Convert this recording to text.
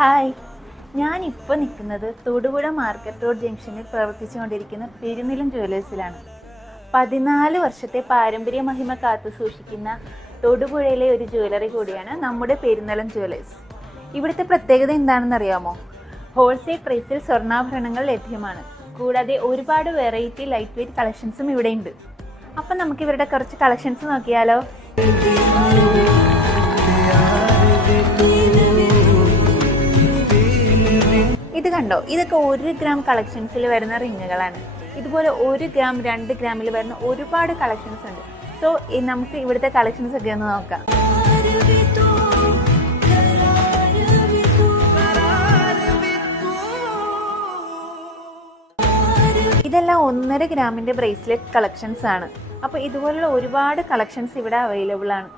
Hi, ഞാനിപ്പോൾ നിൽക്കുന്നത് Thodupuzha market road ജംഗ്ഷനിൽ പ്രവർത്തിച്ചുകൊണ്ടിരിക്കുന്ന പെരുനിലം ജ്വല്ലേഴ്സിലാണ്. 14 വർഷത്തെ പാരമ്പര്യ മഹിമ കാത്തു സൂക്ഷിക്കുന്ന തൊടുപുഴയിലെ ഒരു ജ്വല്ലറി കൂടിയാണ് നമ്മുടെ പെരുനിലം ജ്വല്ലേഴ്സ്. ഇവിടുത്തെ പ്രത്യേകത എന്താണെന്നറിയാമോ? ഹോൾസെയിൽ പ്രൈസിൽ സ്വർണ്ണാഭരണങ്ങൾ ലഭ്യമാണ്. കൂടാതെ ഒരുപാട് വെറൈറ്റി ലൈറ്റ് വെയ്റ്റ് കളക്ഷൻസും ഇവിടെയുണ്ട്. അപ്പം നമുക്ക് ഇവരുടെ കുറച്ച് കളക്ഷൻസ് നോക്കിയാലോ? ഇത് കണ്ടോ, ഇതൊക്കെ 1 ഗ്രാം കളക്ഷൻസിൽ വരുന്ന റിങ്ങുകളാണ്. ഇതുപോലെ 1 ഗ്രാം 2 ഗ്രാമിൽ വരുന്ന ഒരുപാട് കളക്ഷൻസ് ഉണ്ട്. സോ നമുക്ക് ഇവിടുത്തെ കളക്ഷൻസ് ഒക്കെ ഒന്ന് നോക്കാം. ഇതെല്ലാം 1.5 ഗ്രാമിൻ്റെ ബ്രേസ്ലെറ്റ് കളക്ഷൻസ് ആണ്. അപ്പോൾ ഇതുപോലുള്ള ഒരുപാട് കളക്ഷൻസ് ഇവിടെ അവൈലബിൾ ആണ്.